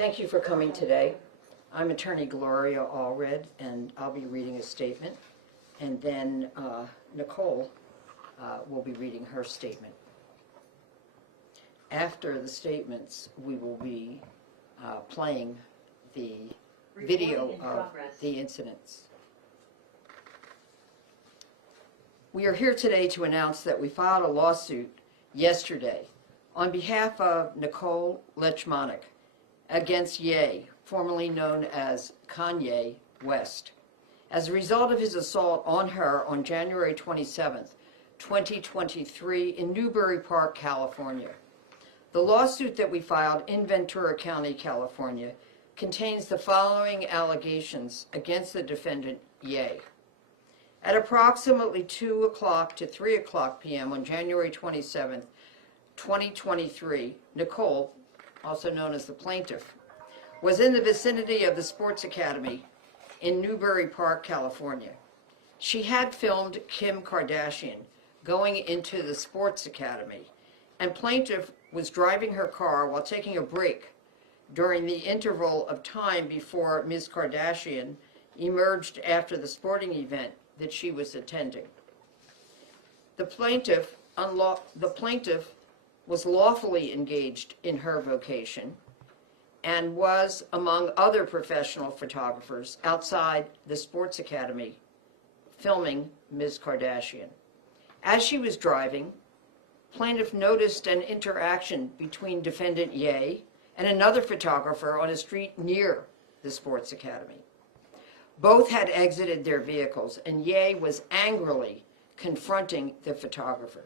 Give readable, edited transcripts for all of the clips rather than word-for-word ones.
Thank you for coming today. I'm attorney Gloria Allred, and I'll be reading a statement, and then Nicole will be reading her statement. After the statements, we will be playing the video of the incidents. We are here today to announce that we filed a lawsuit yesterday on behalf of Nicole Lechmonick against Ye, formerly known as Kanye West, as a result of his assault on her on January 27th, 2023 in Newbury Park, California. The lawsuit that we filed in Ventura County, California, contains the following allegations against the defendant, Ye. At approximately 2 o'clock to 3 o'clock p.m. on January 27th, 2023, Nicole, also known as the plaintiff, was in the vicinity of the Sports Academy in Newbury Park, California. She had filmed Kim Kardashian going into the Sports Academy, and plaintiff was driving her car while taking a break during the interval of time before Ms. Kardashian emerged after the sporting event that she was attending. The plaintiff was lawfully engaged in her vocation and was, among other professional photographers outside the Sports Academy, filming Ms. Kardashian. As she was driving, plaintiff noticed an interaction between defendant Ye and another photographer on a street near the Sports Academy. Both had exited their vehicles, and Ye was angrily confronting the photographer.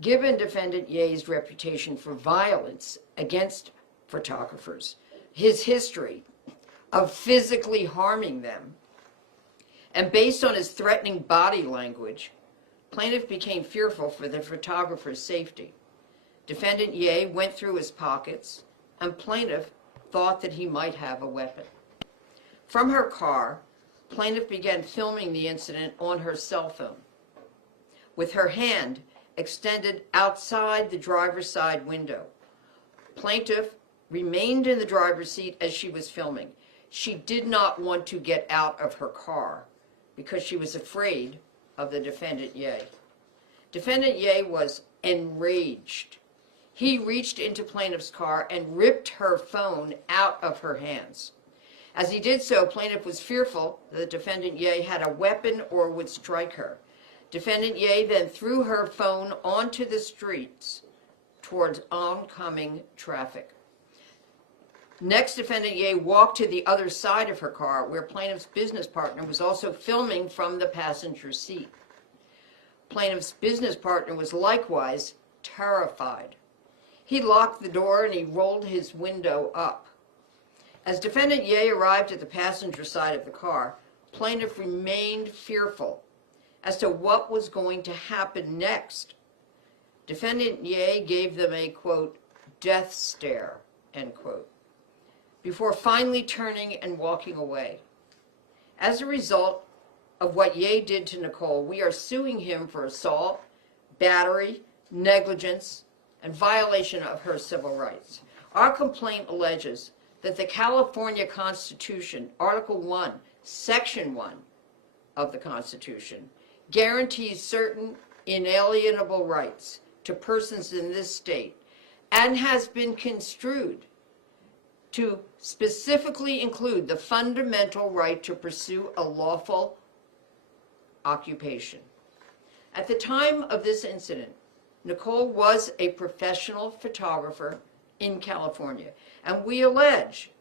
Given defendant Ye's reputation for violence against photographers, his history of physically harming them, and based on his threatening body language, plaintiff became fearful for the photographer's safety. Defendant Ye went through his pockets, and plaintiff thought that he might have a weapon. From her car, plaintiff began filming the incident on her cell phone, with her hand extended outside the driver's side window. Plaintiff remained in the driver's seat as she was filming. She did not want to get out of her car because she was afraid of the defendant Ye. Defendant Ye was enraged. He reached into plaintiff's car and ripped her phone out of her hands. As he did so, plaintiff was fearful that defendant Ye had a weapon or would strike her. Defendant Ye then threw her phone onto the streets towards oncoming traffic. Next, defendant Ye walked to the other side of her car, where plaintiff's business partner was also filming from the passenger seat. Plaintiff's business partner was likewise terrified. He locked the door and he rolled his window up. As defendant Ye arrived at the passenger side of the car, plaintiff remained fearful as to what was going to happen next. Defendant Ye gave them a, quote, death stare, end quote, before finally turning and walking away. As a result of what Ye did to Nicole, we are suing him for assault, battery, negligence, and violation of her civil rights. Our complaint alleges that the California Constitution, Article 1, Section 1 of the Constitution, guarantees certain inalienable rights to persons in this state and has been construed to specifically include the fundamental right to pursue a lawful occupation. At the time of this incident, Nicole was a professional photographer in California, and we allege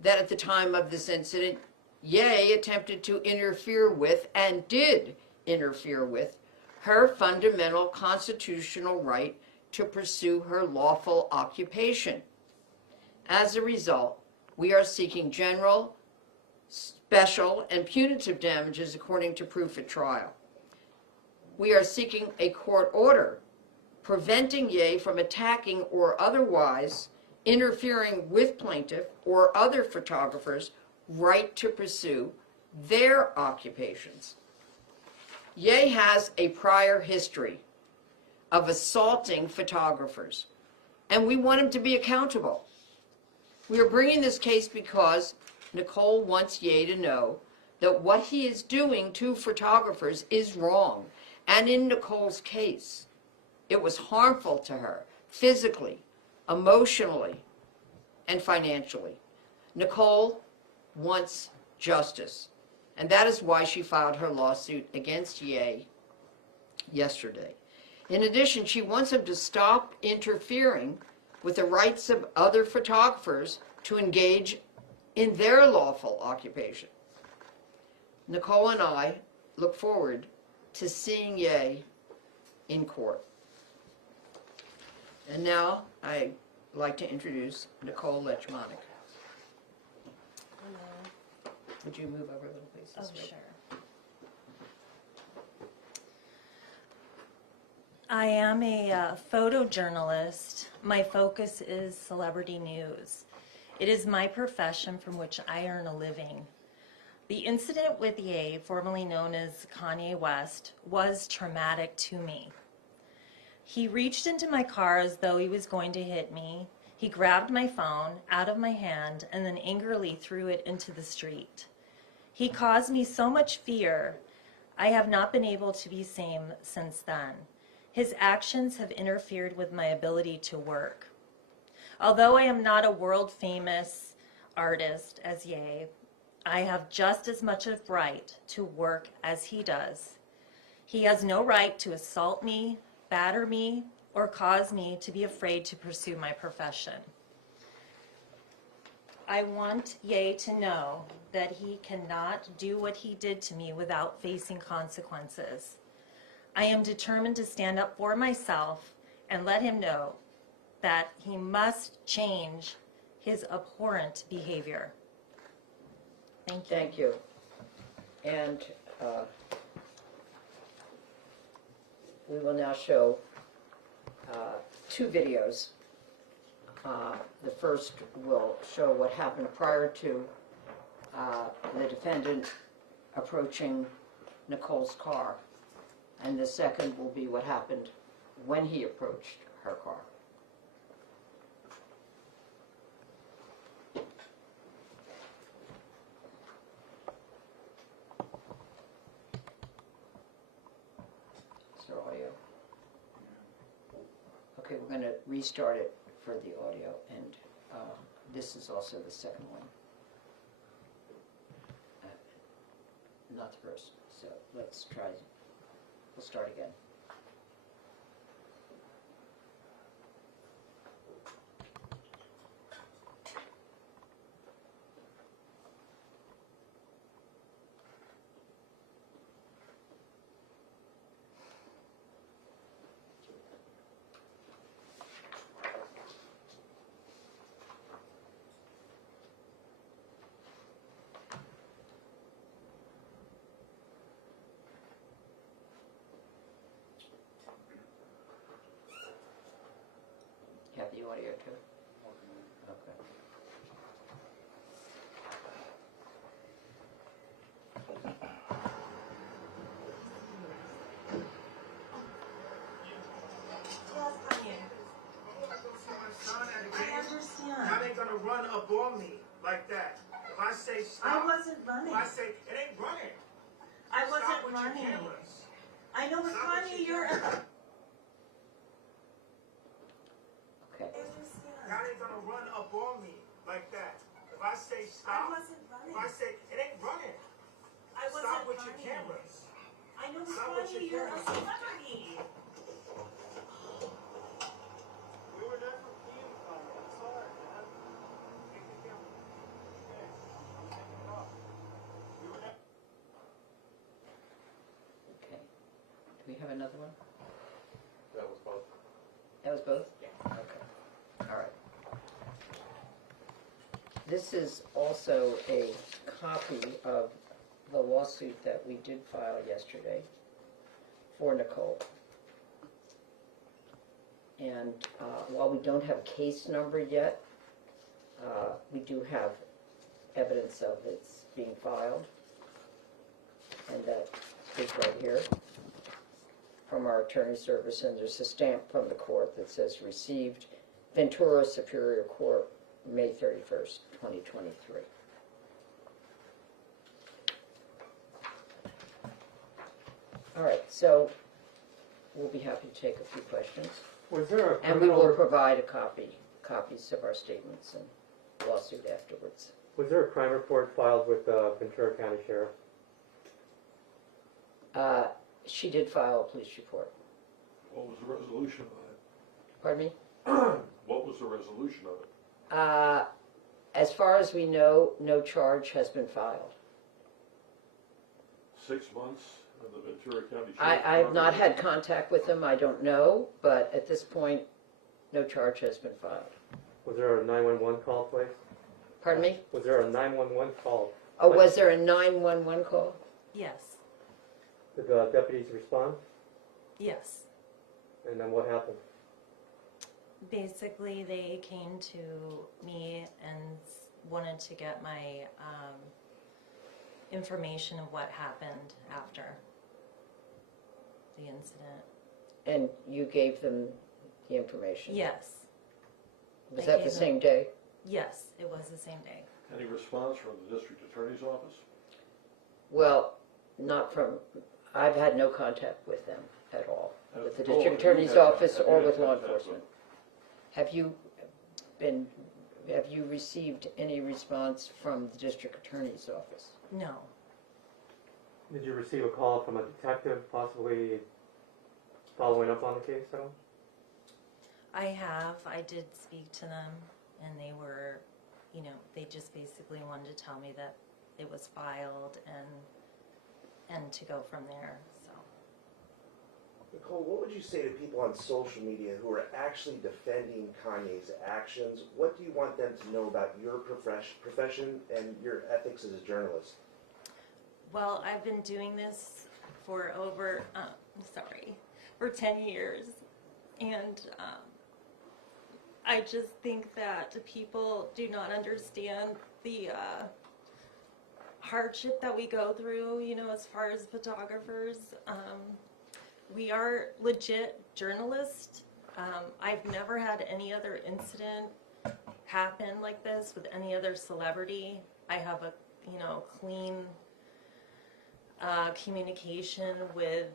that at the time of this incident, Ye attempted to interfere with, and did interfere with, her fundamental constitutional right to pursue her lawful occupation. As a result, we are seeking general, special, and punitive damages according to proof at trial. We are seeking a court order preventing Ye from attacking or otherwise interfering with plaintiff or other photographers' right to pursue their occupations. Ye has a prior history of assaulting photographers, and we want him to be accountable. We are bringing this case because Nicole wants Ye to know that what he is doing to photographers is wrong. And in Nicole's case, it was harmful to her, physically, emotionally, and financially. Nicole wants justice, and that is why she filed her lawsuit against Ye yesterday. In addition, she wants him to stop interfering with the rights of other photographers to engage in their lawful occupation. Nicole and I look forward to seeing Ye in court. And now I'd like to introduce Nicole Lechmonick. Hello. Would you move over a little, please? Oh, sure. I am a photojournalist. My focus is celebrity news. It is my profession from which I earn a living. The incident with Ye, formerly known as Kanye West, was traumatic to me. He reached into my car as though he was going to hit me. He grabbed my phone out of my hand and then angrily threw it into the street. He caused me so much fear. I have not been able to be sane since then. His actions have interfered with my ability to work. Although I am not a world-famous artist as Ye, I have just as much of right to work as he does. He has no right to assault me, batter me, or cause me to be afraid to pursue my profession. I want Ye to know that he cannot do what he did to me without facing consequences. I am determined to stand up for myself and let him know that he must change his abhorrent behavior. Thank you. Thank you. And we will now show two videos. The first will show what happened prior to the defendant approaching Nicole's car. And the second will be what happened when he approached her car. Is there audio? Okay, we're going to restart it for the audio, and this is also the second one. Not the first. So let's try. We'll start again. Have the audio too? Okay. I understand. Now they're gonna run up on me like that. If I say stop, I wasn't running. if I say it ain't running. I Stop wasn't with running. your cameras. I know, but Stop with Kanye, your you're. cameras. Okay. Now they're gonna run up on me like that. If I say stop, I wasn't running. if I say it ain't running. I wasn't Stop with running. your cameras. I know, but Stop with Kanye, your you're a cameras. celebrity. We were there for P.M. That's all right, man. Take the camera. Okay. I'm taking it off. We were there. Okay. Do we have another one? That was both. That was both? Yeah. Okay. All right. This is also a copy of the lawsuit that we did file yesterday for Nicole. And while we don't have a case number yet, we do have evidence of it's being filed. And that is right here from our attorney service, and there's a stamp from the court that says received Ventura Superior Court, May 31st, 2023. All right, so we'll be happy to take a few questions. Was there a And we will criminal, provide copies of our statements and lawsuit afterwards. was there a crime report filed with Ventura County Sheriff? She did file a police report. What was the resolution of Pardon me? it? What was the resolution of it? As far as we know, no charge has been filed. 6 months in the Ventura County I Sheriff's have not Department? had contact with them, I don't know, but at this point, no charge has been filed. Was there a 911 call placed? Pardon me? Was there a 911 call? Oh, was there a 911 call? Yes, Did the deputies respond? yes. And then what happened? Basically, they came to me and wanted to get my information of what happened after the incident. And you gave them the information? Yes, Was I that the gave them- same day? yes, it was the same day. Any response from the district attorney's office? Well, not from, I've had no contact with them at all, with the Oh, district have you attorney's had- office have you or had with law contact with enforcement. Have you received any response from the district attorney's office? No, Did you receive a call from a detective possibly following up on the case at all? I did speak to them and they were, they just basically wanted to tell me that it was filed and to go from there, so. Nicole, what would you say to people on social media who are actually defending Kanye's actions? What do you want them to know about your profession and your ethics as a journalist? Well, I've been doing this for for 10 years. And I just think that people do not understand the hardship that we go through, as far as photographers. We are legit journalists. I've never had any other incident happen like this with any other celebrity. I have a, clean communication with,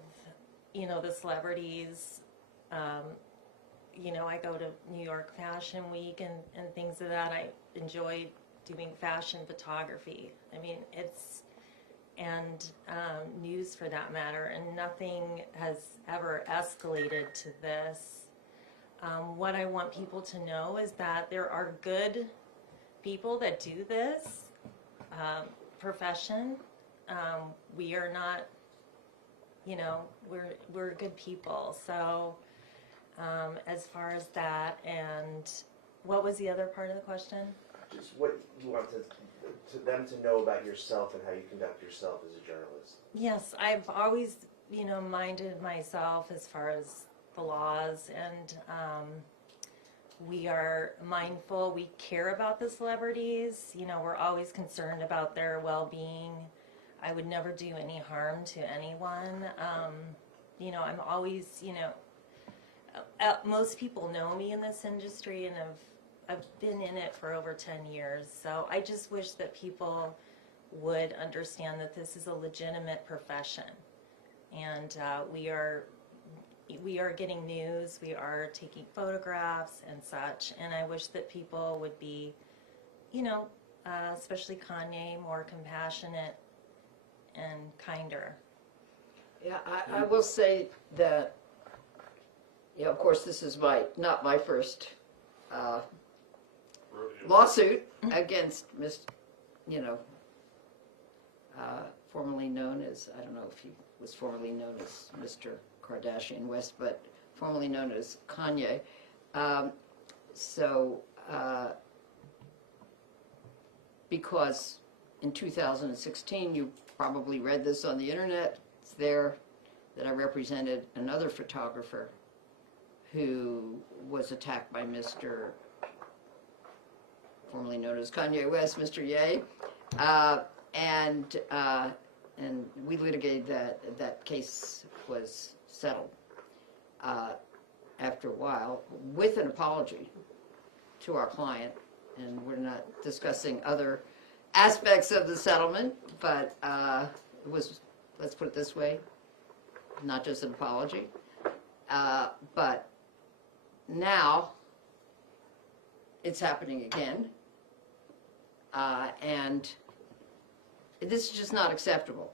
the celebrities. I go to New York Fashion Week and things of that. I enjoy doing fashion photography. I mean, and news for that matter, and nothing has ever escalated to this. What I want people to know is that there are good people that do this profession. We are not, we're good people. So as far as that, and what was the other part of the question? Just what you want to them to know about yourself and how you conduct yourself as a journalist. Yes, I've always, minded myself as far as the laws, and we are mindful. We care about the celebrities. We're always concerned about their well-being. I would never do any harm to anyone. I'm always, most people know me in this industry, and I've been in it for over 10 years. So I just wish that people would understand that this is a legitimate profession, and we are getting news, we are taking photographs and such, and I wish that people would be, especially Kanye, more compassionate and kinder. Yeah, I will say that, of course, this is not my first lawsuit against formerly known as, I don't know if he was formerly known as Mr. Kardashian West, but formerly known as Kanye. Because in 2016, you probably read this on the internet, it's there, that I represented another photographer who was attacked by Mr. formerly known as Kanye West, Mr. Ye, and we litigated that. That case was settled after a while with an apology to our client, and we're not discussing other aspects of the settlement, but it was, let's put it this way, not just an apology. But now it's happening again, and this is just not acceptable.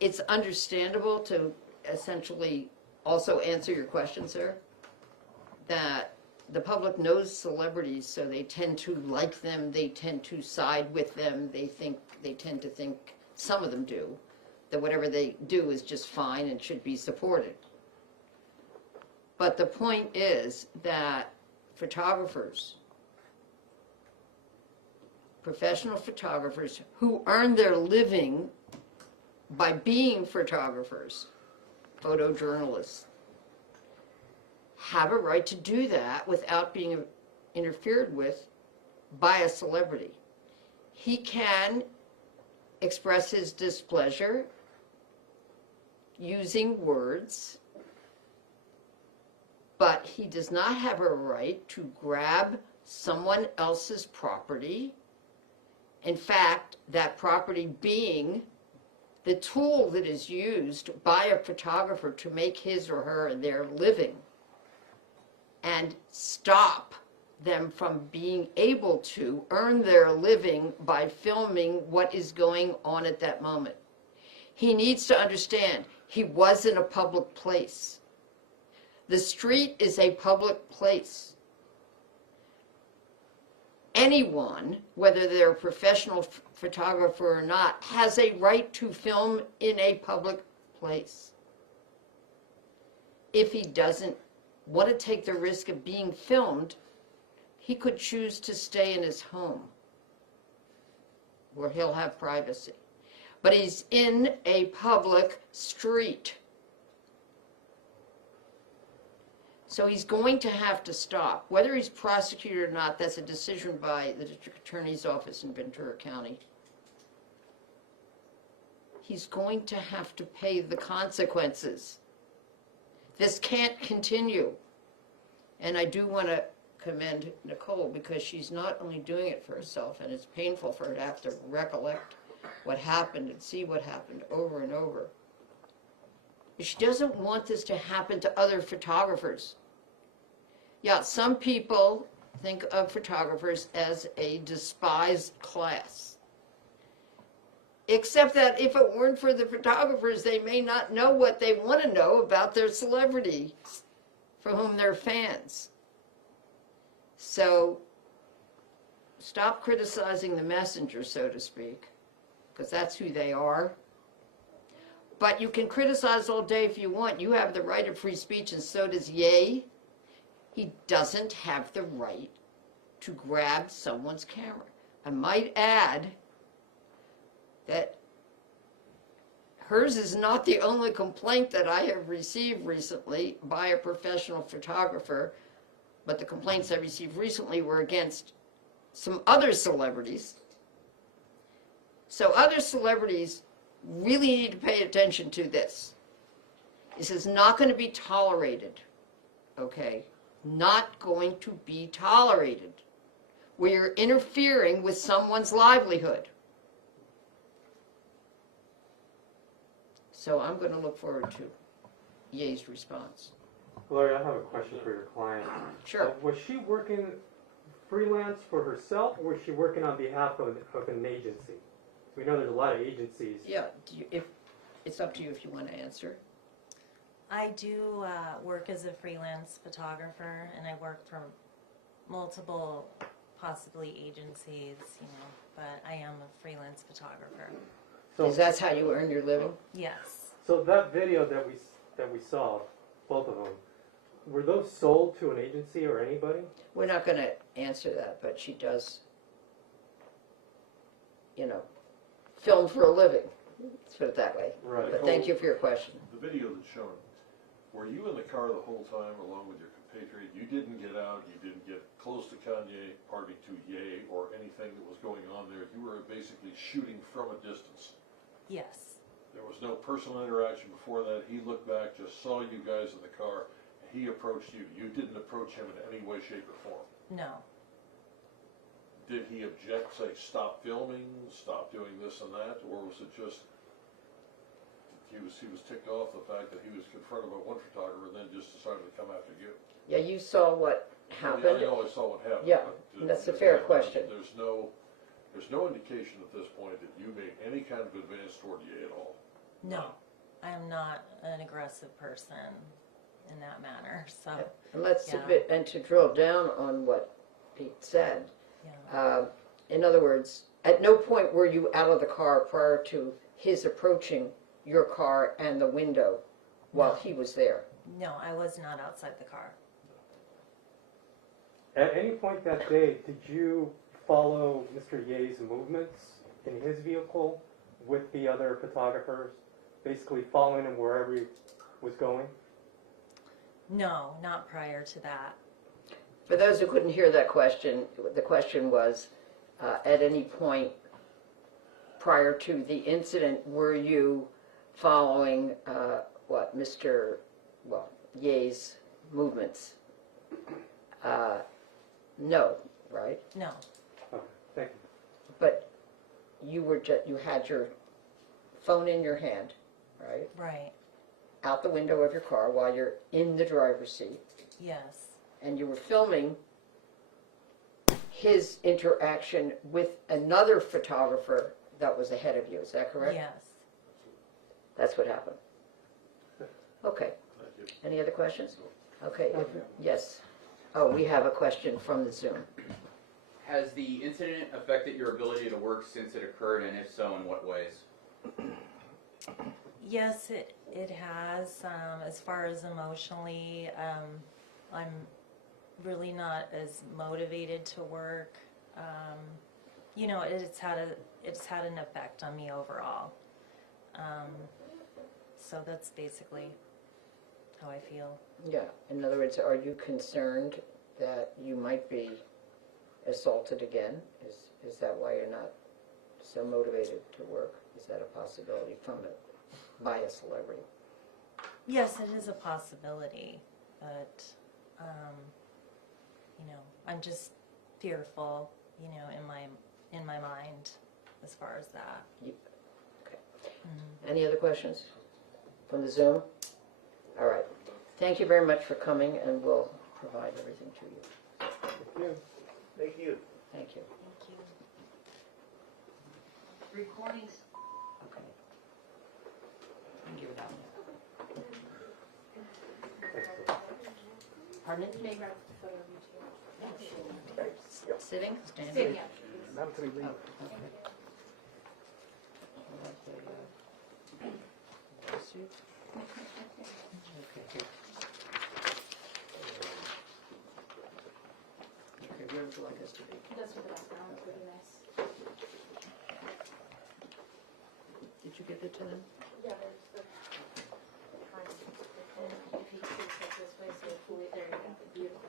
It's understandable to essentially also answer your question, sir, that the public knows celebrities, so they tend to like them, they tend to side with them, they tend to think, some of them do, that whatever they do is just fine and should be supported. But the point is that photographers, professional photographers who earn their living by being photographers, photojournalists, have a right to do that without being interfered with by a celebrity. He can express his displeasure using words, but he does not have a right to grab someone else's property. In fact, that property being the tool that is used by a photographer to make his or her their living, and stop them from being able to earn their living by filming what is going on at that moment. He needs to understand he was in a public place. The street is a public place. Anyone, whether they're a professional photographer or not, has a right to film in a public place. If he doesn't want to take the risk of being filmed, he could choose to stay in his home where he'll have privacy. But he's in a public street. So he's going to have to stop. Whether he's prosecuted or not, that's a decision by the district attorney's office in Ventura County. He's going to have to pay the consequences. This can't continue. And I do want to commend Nicole, because she's not only doing it for herself, and it's painful for her to have to recollect what happened and see what happened over and over. She doesn't want this to happen to other photographers. Yeah, some people think of photographers as a despised class. Except that if it weren't for the photographers, they may not know what they want to know about their celebrities for whom they're fans. So stop criticizing the messenger, so to speak, because that's who they are. But you can criticize all day if you want. You have the right of free speech, and so does Ye. He doesn't have the right to grab someone's camera. I might add that hers is not the only complaint that I have received recently by a professional photographer, but the complaints I received recently were against some other celebrities. So other celebrities really need to pay attention to this. This is not going to be tolerated, okay? Not going to be tolerated, where you're interfering with someone's livelihood. So I'm going to look forward to Ye's response. Gloria, I have a question for your client. Sure. Was she working freelance for herself, or was she working on behalf of an agency? We know there's a lot of agencies. Yeah, if it's up to you if you want to answer. I do work as a freelance photographer, and I work for multiple, possibly agencies, you know, but I am a freelance photographer. So, Is that how you earn your living? Yes. so that video that we saw, both of them, were those sold to an agency or anybody? We're not going to answer that, but she does, you know, film for a living. Let's put it that way. Right. But thank you for your question. The video that's shown, were you in the car the whole time along with your compatriot? You didn't get out, you didn't get close to Kanye, pardon me, to Ye, or anything that was going on there. You were basically shooting from a distance. Yes. There was no personal interaction before that. He looked back, just saw you guys in the car. He approached you. You didn't approach him in any way, shape, or form. No. did he object, say, stop filming, stop doing this and that, or was it just, he was ticked off the fact that he was confronted by one photographer and then just decided to come after you? Yeah, you saw what happened. I know I saw what happened. Yeah, but that's a fair question. There's no indication at this point that you made any kind of advance toward Ye at all. No, I am not an aggressive person in that manner, so, And let's, Yeah. and to drill down on what Pete said, yeah. in other words, at no point were you out of the car prior to his approaching your car and the window while he was there. No, I was not outside the car. At any point that day, did you follow Mr. Ye's movements in his vehicle with the other photographers, basically following him wherever he was going? No, not prior to that. For those who couldn't hear that question, the question was, at any point prior to the incident, were you following Mr. Ye's movements? No, right? No, Okay, thank you. But you had your phone in your hand, right? right, Out the window of your car while you're in the driver's seat, yes, and you were filming his interaction with another photographer that was ahead of you. Is that correct? yes. That's what happened. Okay. Thank you. Any other questions? Okay. Yes. Oh, we have a question from the Zoom. Has the incident affected your ability to work since it occurred, and if so, in what ways? Yes, it has. As far as emotionally, I'm really not as motivated to work. You know, it's had an effect on me overall. So that's basically how I feel. Yeah. In other words, are you concerned that you might be assaulted again? Is that why you're not so motivated to work? Is that a possibility by a celebrity? Yes, it is a possibility, but you know, I'm just fearful, you know, in my mind as far as that. Okay. Any other questions from the Zoom? All right. Thank you very much for coming, and we'll provide everything to you. Thank you. Thank you. Thank you. Thank you. Recordings. Okay. I'll give it out now. Pardon me? Sitting? Standing? Sitting, yeah. Oh, okay. Suit? Okay. Okay, where would you like us to be? That's what the background is really nice. Did you give it to them? Yeah, there's the if he takes it this way, so fully there you go. Beautiful.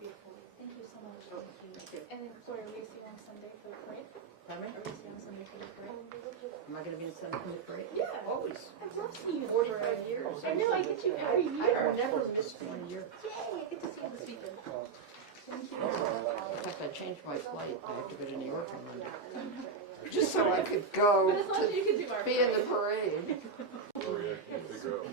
Beautiful. Thank you so much. Thank you. And then, sorry, are we see you on Sunday for the parade? Pardon me? Are we see you on Sunday for the parade? Am I going to be in Sunday for the parade? Yeah. Always. I love seeing you. 45 years. I know, I get you every year. I've never missed 1 year. Yay, I get to see you this weekend. Thank you. In fact, I changed my flight. I have to go to New York on Monday. Just so I could go But as long as you can do our be in the parade. parade.